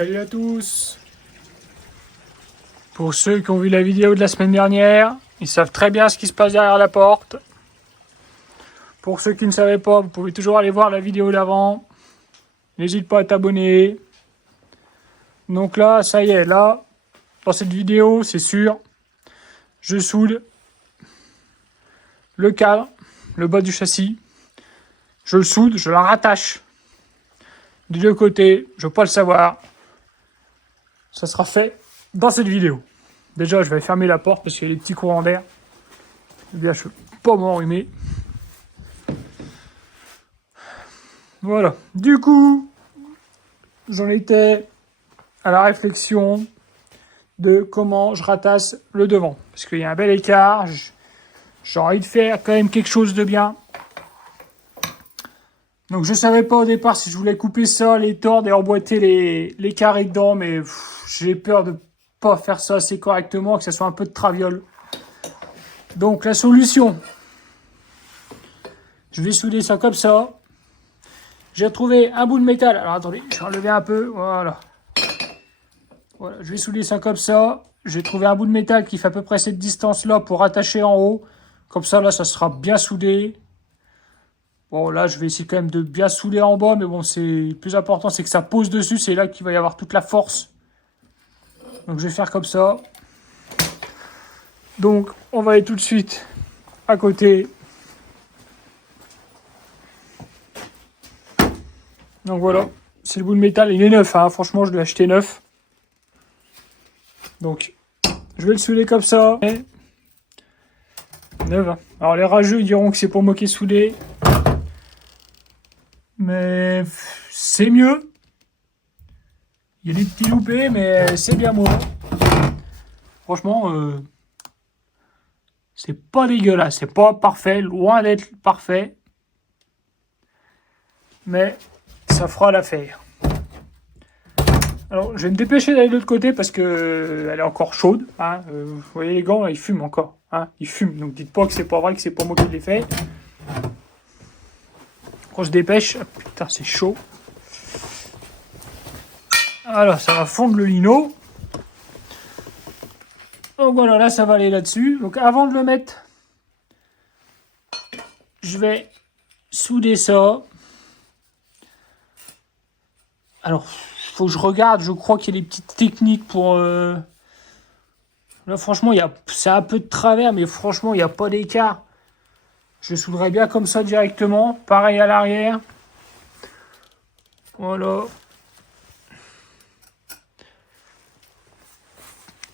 Salut à tous. Pour ceux qui ont vu la vidéo de la semaine dernière, ils savent très bien ce qui se passe derrière la porte. Pour ceux qui ne savaient pas, vous pouvez toujours aller voir la vidéo d'avant. N'hésite pas à t'abonner. Donc là, ça y est, là, dans cette vidéo, c'est sûr, je soude le cadre, le bas du châssis. Je le soude, je la rattache des deux côtés, je ne veux pas le savoir. Ça sera fait dans cette vidéo. Déjà, je vais fermer la porte parce qu'il y a des petits courants d'air. Eh bien, je ne veux pas m'enrhumer. Voilà. Du coup, j'en étais à la réflexion de comment je ratasse le devant. Parce qu'il y a un bel écart. J'ai envie de faire quand même quelque chose de bien. Donc je savais pas au départ si je voulais couper ça, les tordre et emboîter les carrés dedans, mais j'ai peur de pas faire ça assez correctement, que ça soit un peu de traviole. Donc la solution, je vais souder ça comme ça. J'ai trouvé un bout de métal. Alors attendez, je vais enlever un peu, voilà. Voilà, je vais souder ça comme ça. J'ai trouvé un bout de métal qui fait à peu près cette distance-là pour attacher en haut. Comme ça, là, ça sera bien soudé. Bon, là, je vais essayer quand même de bien souder en bas, mais bon, c'est le plus important, c'est que ça pose dessus. C'est là qu'il va y avoir toute la force. Donc, je vais faire comme ça. Donc, on va aller tout de suite à côté. Donc, voilà. C'est le bout de métal. Il est neuf, hein. Franchement, je l'ai acheté neuf. Donc, je vais le souder comme ça. Neuf, hein. Alors, les rageux diront que c'est pour moi qui ai soudé. Mais c'est mieux. Il y a des petits loupés, mais c'est bien moi. Franchement, c'est pas dégueulasse. C'est pas parfait, loin d'être parfait. Mais ça fera l'affaire. Alors, je vais me dépêcher d'aller de l'autre côté parce que elle est encore chaude. Hein. Vous voyez les gants, là, ils fument encore. Hein. Ils fument. Donc, dites pas que c'est pas vrai, que c'est pas moi qui l'ai fait. On se dépêche. Ah, putain, c'est chaud. Alors, ça va fondre le lino. Donc voilà, là, ça va aller là-dessus. Donc, avant de le mettre, je vais souder ça. Alors, il faut que je regarde. Je crois qu'il y a des petites techniques pour... Là, franchement, c'est un peu de travers, mais franchement, il n'y a pas d'écart. Je souderai bien comme ça directement. Pareil à l'arrière. Voilà.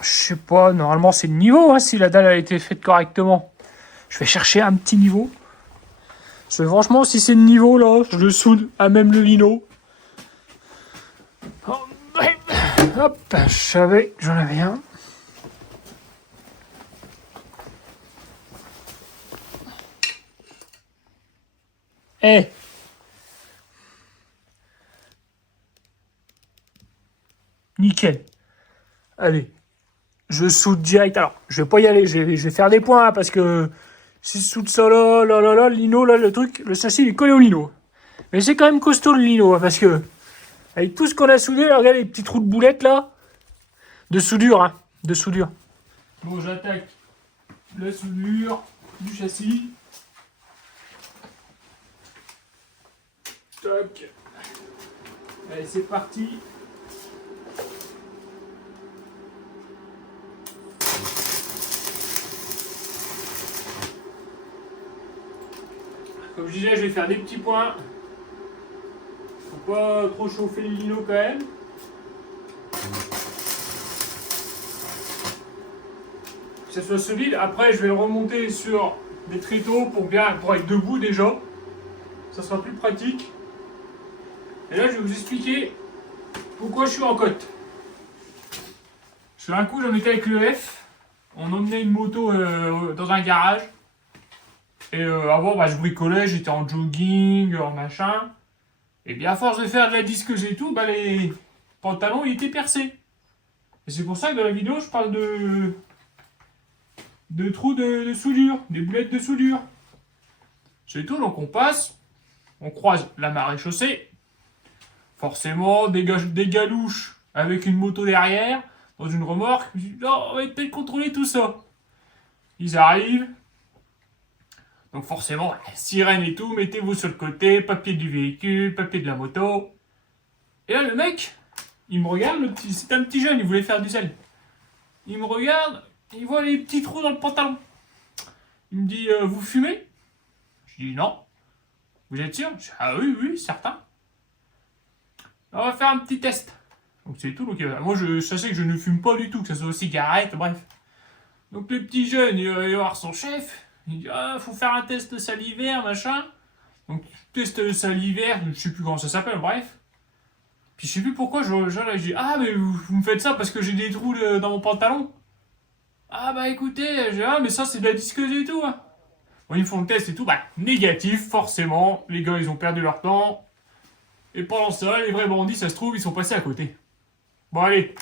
Je sais pas, normalement c'est le niveau, hein, si la dalle a été faite correctement. Je vais chercher un petit niveau. Parce que franchement, si c'est le niveau là, je le soude à même le lino. Hop, je savais que j'en avais un. Eh! Nickel. Allez. Je soude direct. Alors, je vais pas y aller. Je vais faire des points hein, parce que si je soude ça là, le lino, là, le truc, le châssis il est collé au lino. Mais c'est quand même costaud le lino hein, parce que avec tout ce qu'on a soudé, là, regardez les petits trous de boulettes là, de soudure, hein, de soudure. Bon, j'attaque la soudure du châssis. Toc. Allez, c'est parti. Comme je disais, je vais faire des petits points. Faut pas trop chauffer le lino quand même. Que ça soit solide. Après, je vais le remonter sur des tréteaux pour être debout déjà. Ça sera plus pratique. Et là, je vais vous expliquer pourquoi je suis en côte. Sur un coup, j'en étais avec le F. On emmenait une moto dans un garage. Et avant, je bricolais, j'étais en jogging, en machin. Et bien, à force de faire de la disque et tout, les pantalons, ils étaient percés. Et c'est pour ça que dans la vidéo, je parle de trous de soudure, des boulettes de soudure. C'est tout, donc on passe, on croise la marée chaussée. Forcément, des galouches avec une moto derrière, dans une remorque. Je me dis, non, on va peut-être contrôler tout ça. Ils arrivent. Donc forcément, sirène et tout, mettez-vous sur le côté, papier du véhicule, papier de la moto. Et là, le mec, il me regarde, c'est un petit jeune, il voulait faire du zèle. Il me regarde, il voit les petits trous dans le pantalon. Il me dit, vous fumez? Je dis, non. Vous êtes sûr? Je dis, ah oui, oui, certain. On va faire un petit test. Donc c'est tout. Donc, moi, je sachais que je ne fume pas du tout, que ce soit aux cigarettes, bref. Donc le petit jeune, il va y voir son chef. Il dit, ah, faut faire un test salivaire, machin. Donc, test salivaire, je sais plus comment ça s'appelle, bref. Puis je sais plus pourquoi, je dis, ah, mais vous me faites ça parce que j'ai des trous dans mon pantalon. Ah, bah écoutez, ah, mais ça, c'est de la disqueuse et tout, hein. Bon, ils font le test et tout, bah, négatif, forcément. Les gars, ils ont perdu leur temps. Et pendant ça, les vrais bandits, ça se trouve, ils sont passés à côté. Bon, allez,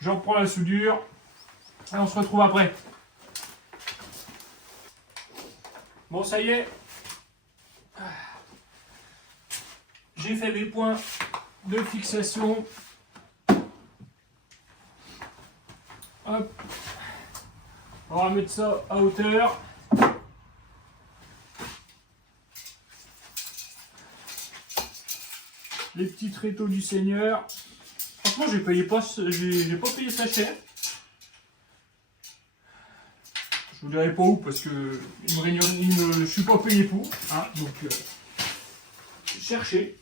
j'en prends la soudure. Et on se retrouve après. Bon, ça y est. J'ai fait les points de fixation. Hop. On va mettre ça à hauteur. Les petits tréteaux du Seigneur. Franchement, j'ai pas payé ça cher. Je vous dirai pas où parce que je suis pas payé pour. Hein, donc, chercher.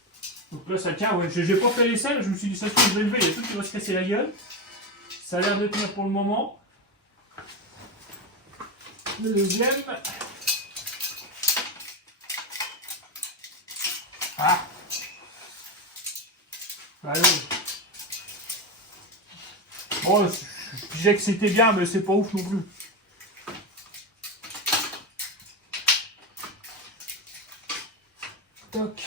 Donc là, ça tient. Ouais, j'ai pas fait les selles. Je me suis dit, ça se trouve, je vais lever. Il y a tout qui va se casser la gueule. Ça a l'air de tenir pour le moment. Le deuxième. Ah. Allô. Bon, je disais que c'était bien, mais c'est pas ouf non plus. Toc.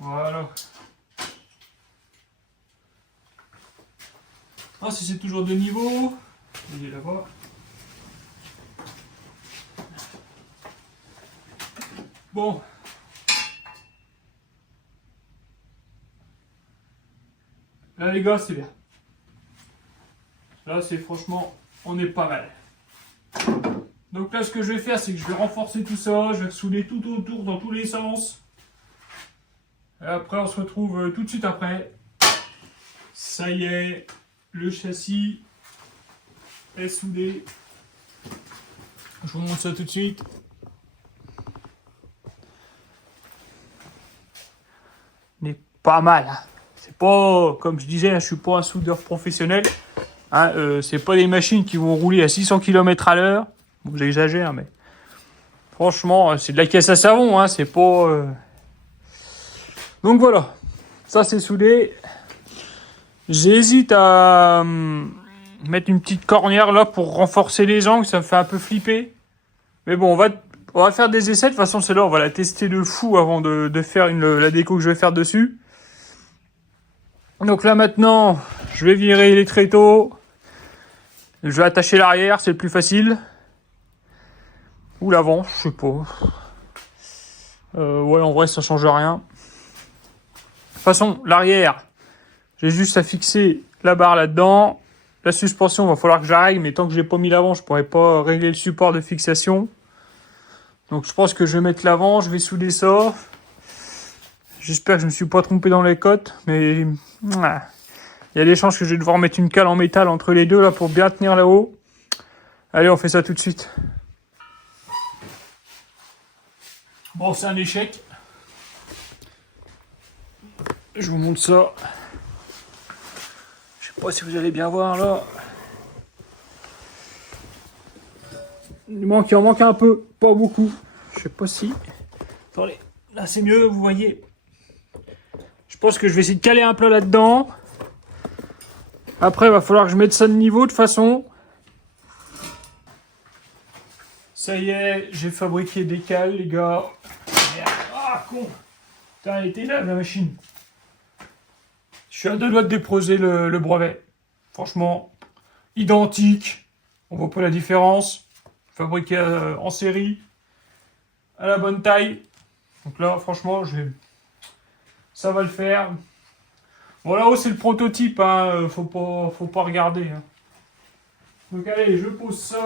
Voilà. Ah, si c'est toujours de niveau, il est là-bas. Bon. Là, les gars, c'est bien. Là, c'est franchement, on est pas mal. Donc là, ce que je vais faire, c'est que je vais renforcer tout ça. Je vais ressouder tout autour, dans tous les sens. Et après, on se retrouve tout de suite après. Ça y est, le châssis est soudé. Je vous montre ça tout de suite. Il est pas mal. Hein. C'est pas, comme je disais, je suis pas un soudeur professionnel. Hein, c'est pas des machines qui vont rouler à 600 km/h. Bon, j'exagère, mais franchement, c'est de la caisse à savon. Hein, c'est pas. Donc voilà, ça c'est soudé. J'hésite à mettre une petite cornière là pour renforcer les angles, ça me fait un peu flipper. Mais bon, on va faire des essais. De toute façon, celle-là, on va la tester de fou avant de faire la déco que je vais faire dessus. Donc là maintenant, je vais virer les tréteaux. Je vais attacher l'arrière, c'est le plus facile. Ou l'avant, je sais pas. Ouais, en vrai, ça change rien. De toute façon, l'arrière, j'ai juste à fixer la barre là-dedans. La suspension, il va falloir que je la règle, mais tant que j'ai pas mis l'avant, je pourrais pas régler le support de fixation. Donc je pense que je vais mettre l'avant, je vais souder ça. J'espère que je ne me suis pas trompé dans les cotes, mais il y a des chances que je vais devoir mettre une cale en métal entre les deux là pour bien tenir là-haut. Allez, on fait ça tout de suite. Bon, c'est un échec. Je vous montre ça. Je sais pas si vous allez bien voir là. Il en manque un peu, pas beaucoup. Je sais pas si. Attendez, là c'est mieux, vous voyez. Je pense que je vais essayer de caler un plat là-dedans. Après, il va falloir que je mette ça de niveau de façon. Ça y est, j'ai fabriqué des cales, les gars. Merde. Ah, con. Putain, elle était là, la machine. Je suis à 2 doigts de déposer le brevet. Franchement, identiques. On voit pas la différence. Fabriqués en série, à la bonne taille. Donc là, franchement, ça va le faire. Bon, là-haut, c'est le prototype, hein. Faut pas regarder. Hein. Donc allez, je pose ça.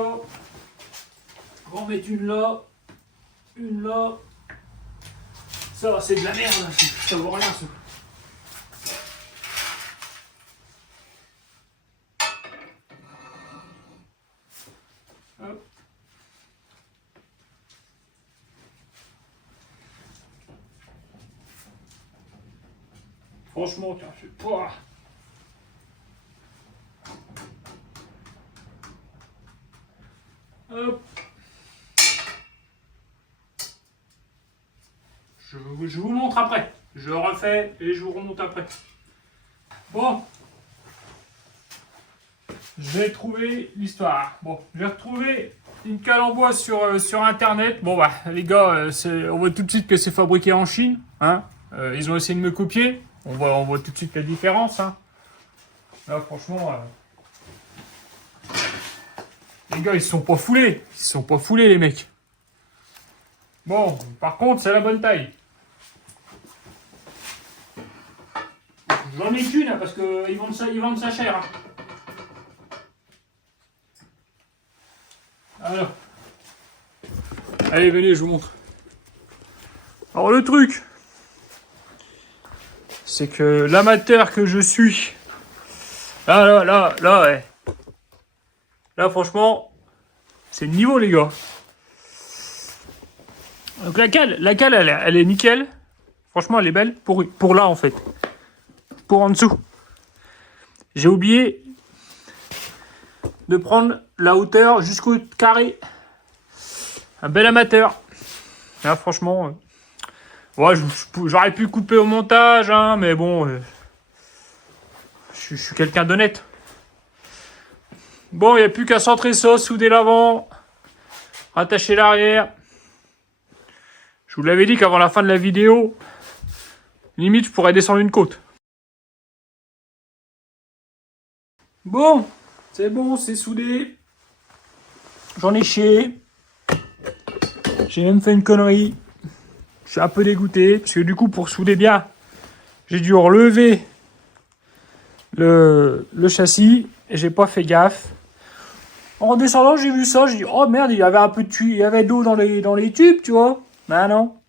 On va en mettre une là. Une là. Ça, c'est de la merde. Ça vaut rien, ça. Hop. Franchement, tiens, je fais pas. Hop. Je vous montre après. Je refais et je vous remonte après. Bon. J'ai trouvé l'histoire. Bon, j'ai retrouvé une cale en bois sur internet. Bon bah les gars, on voit tout de suite que c'est fabriqué en Chine. Hein. Ils ont essayé de me copier. On voit tout de suite la différence. Hein. Là franchement, les gars ils se sont pas foulés. Ils se sont pas foulés les mecs. Bon, par contre c'est la bonne taille. J'en ai qu'une hein, parce qu'ils vendent ça cher. Hein. Alors. Allez, venez, je vous montre. Alors le truc, c'est que l'amateur que je suis, là, ouais. Là, franchement, c'est le niveau, les gars. Donc la cale, elle est nickel. Franchement, elle est belle pour là, en fait. Pour en dessous. J'ai oublié de prendre la hauteur jusqu'au carré. Un bel amateur. Là, franchement, ouais, j'aurais pu couper au montage, hein, mais bon, je suis quelqu'un d'honnête. Bon, il n'y a plus qu'à centrer ça, souder l'avant, rattacher l'arrière. Je vous l'avais dit qu'avant la fin de la vidéo, limite, je pourrais descendre une côte. Bon, c'est soudé. J'en ai chié. J'ai même fait une connerie. Je suis un peu dégoûté, parce que du coup, pour souder bien, j'ai dû relever le châssis, et j'ai pas fait gaffe. En descendant, j'ai vu ça, j'ai dit, oh merde, il y avait un peu de il y avait d'eau dans les tubes, tu vois. Ben non.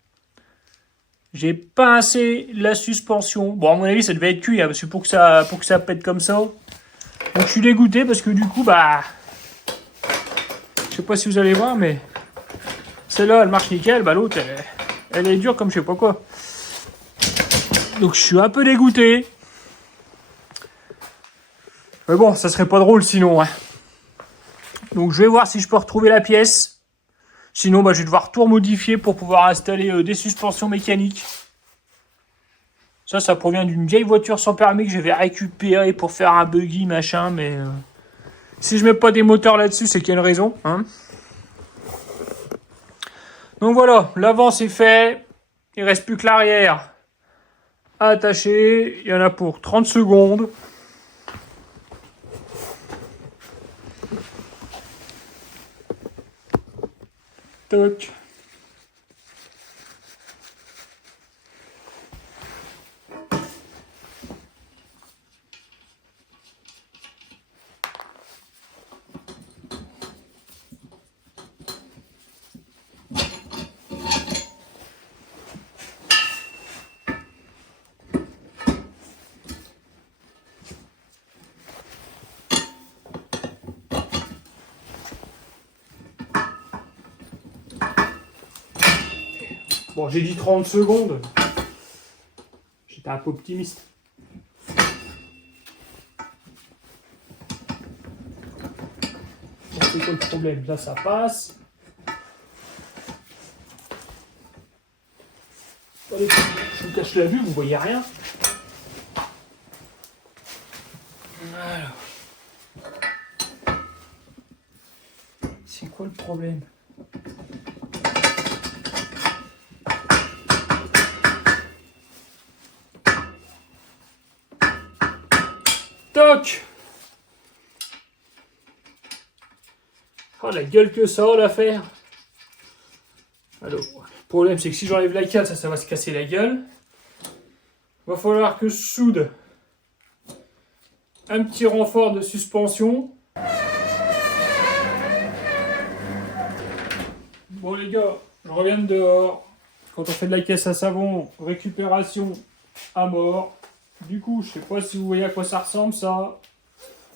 J'ai pincé la suspension. Bon, à mon avis, ça devait être cuit, hein, parce que pour que ça pète comme ça. Donc je suis dégoûté, parce que du coup, bah... Je sais pas si vous allez voir, mais... Celle-là, elle marche nickel, bah l'autre, elle est dure comme je sais pas quoi. Donc je suis un peu dégoûté. Mais bon, ça serait pas drôle sinon. Hein. Donc je vais voir si je peux retrouver la pièce. Sinon, bah, je vais devoir tout modifier pour pouvoir installer des suspensions mécaniques. Ça provient d'une vieille voiture sans permis que je vais récupérer pour faire un buggy, machin. Mais si je mets pas des moteurs là-dessus, c'est qu'il y a une raison. Hein. Donc voilà, l'avant c'est fait. Il reste plus que l'arrière à attacher. Il y en a pour 30 secondes. Toc. Bon, j'ai dit 30 secondes. J'étais un peu optimiste. Bon, c'est quoi le problème? Là, ça passe. Allez, je vous cache la vue, vous voyez rien. Voilà. C'est quoi le problème? Toc. Oh, la gueule que ça a l'affaire. Alors, le problème c'est que si j'enlève la cale, ça va se casser la gueule. Va falloir que je soude un petit renfort de suspension. Bon les gars, je reviens de dehors. Quand on fait de la caisse à savon, récupération à mort. Du coup, je sais pas si vous voyez à quoi ça ressemble ça.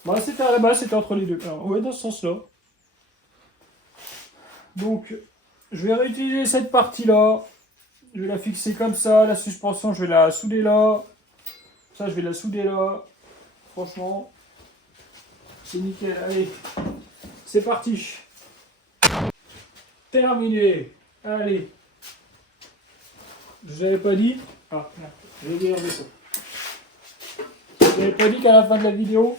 Bah c'était à la base, c'était entre les deux. Alors, ouais, dans ce sens-là. Donc, je vais réutiliser cette partie-là. Je vais la fixer comme ça. La suspension, je vais la souder là. Ça, je vais la souder là. Franchement, c'est nickel. Allez, c'est parti. Terminé. Allez. Je vous avais pas dit. Ah, merde. Je vais dire ça. Je vous avais pas dit qu'à la fin de la vidéo,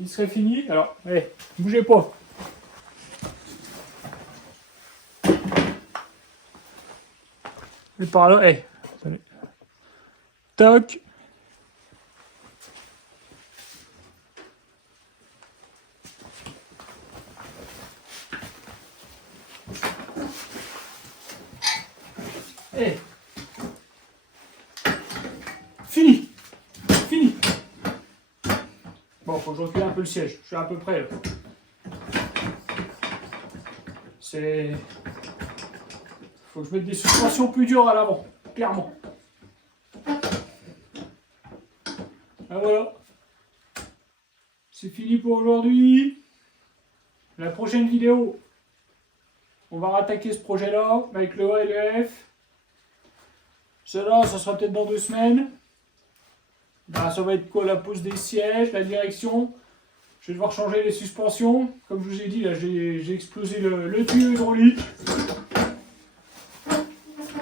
il serait fini. Alors, allez, bougez pas. Et par là, hey. Toc. Hey. Fini. Fini. Bon, faut que je recule un peu le siège. Je suis à peu près là. C'est... Faut que je mette des suspensions plus dures à l'avant. Clairement. Ah voilà. C'est fini pour aujourd'hui. La prochaine vidéo, on va rattaquer ce projet-là avec le A et le F. Cela, ça sera peut-être dans 2 semaines. Ben, ça va être quoi? La pose des sièges, la direction. Je vais devoir changer les suspensions. Comme je vous ai dit, là, j'ai explosé le tuyau hydraulique.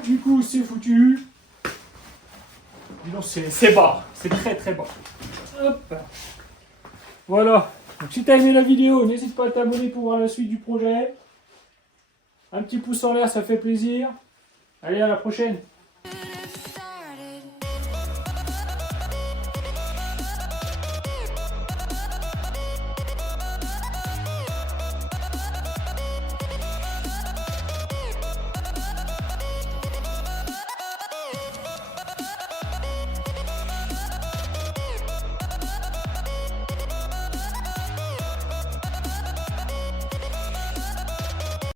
Du coup, c'est foutu. Dis donc, c'est bas. C'est très très bas. Hop. Voilà. Donc, si tu as aimé la vidéo, n'hésite pas à t'abonner pour voir la suite du projet. Un petit pouce en l'air, ça fait plaisir. Allez, à la prochaine.